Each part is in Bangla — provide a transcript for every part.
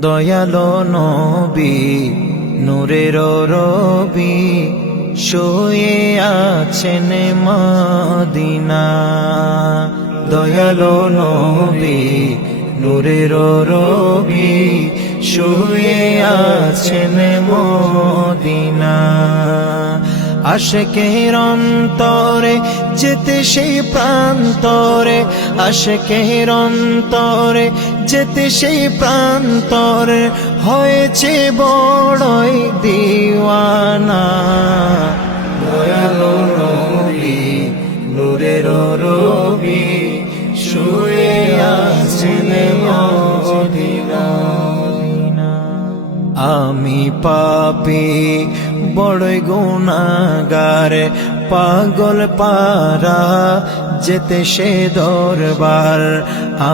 দয়ালো নবী, নূরের রবি, শুয়ে আছেন মদিনা। দয়ালো নবী, নূরের রবি, শুয়ে আছেন মদিনা। আশেকের অন্তরে যেতে সেই প্রান্তরে, আশেকের অন্তরে যেতে সেই প্রান্তরে হয়েছে বড়ই দিওয়ানা। দয়ালো রবি নূরের রবি শুয়ে মদিনা আমি পাপি বড়ই গুণাগার, পাগল পারা যেতে সে দরবার।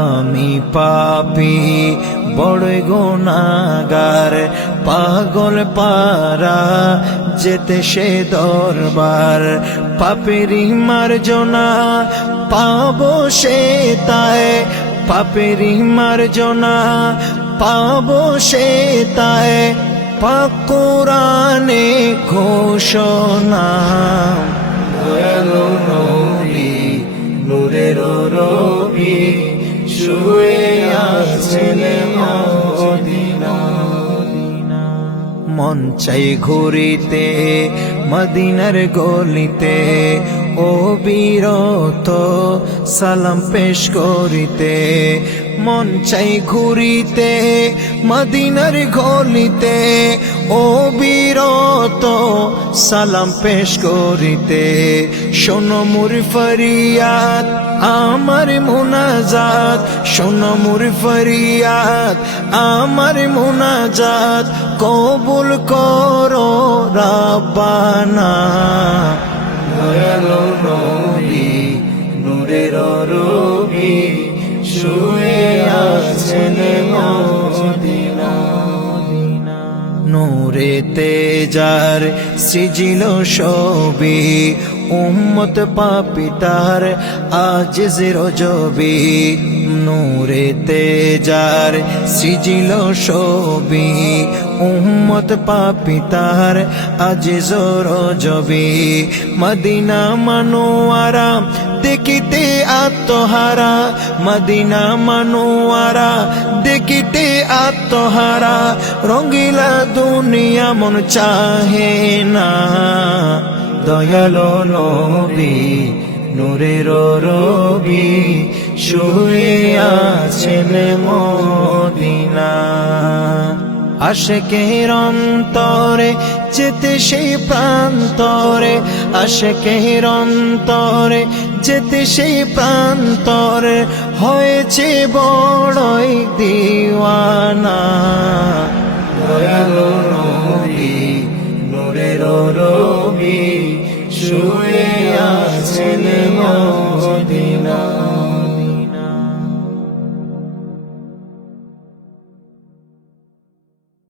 আমি পাপি, বড়ই গুণাগার, পাগল পারা যেতে সে দরবার। পাপেরি মার্জনা পাবো সে তাই, পাপেরি মার্জনা পাবো সে তাই। পাকুরানে ঘোষণা। দয়ালো নবী নূরের রবি শুয়ে আছেন মন চাই ঘুরিতে মদিনার গলিতে ও বিরত সালাম পেশ করিতে। মন চাই ঘুরিতে, মদিনার গলিতে। ও বিরত সালাম পেশ করিতে। শোনো মুর ফরিয়াদ, আমার মুনাজাত। শোনো মুর ফরিয়াদ, আমার মুনাজাত। কবুল করো রাব্বানা। দয়ালো নবী, নূরের রবি, শুয়ে আছেন মদিনা। নূরে তেজার সৃজিল সবি, উম্মত পাপিতার আজ রজবি। নূরে তেজার সৃজিল সবি উম্মত পাপিতার আজ রজবি মদিনা মানুয়ারা দেখিতে আত্মহারা, মদিনা মানুয়ারা দেখিতে আত্মহারা রঙ্গিলা দুনিয়া মন চাহে না। দয়ালো নবী, নূরের রবি শুয়ে আছেন মদিনা। আশেকের অন্তরে, যেতে সেই প্রান্তরে। আশেকের অন্তরে, যেতে সেই প্রান্তরে। হয়েছে বড়ই দিওয়ানা। দয়ালো নূরের রবি, শুয়ে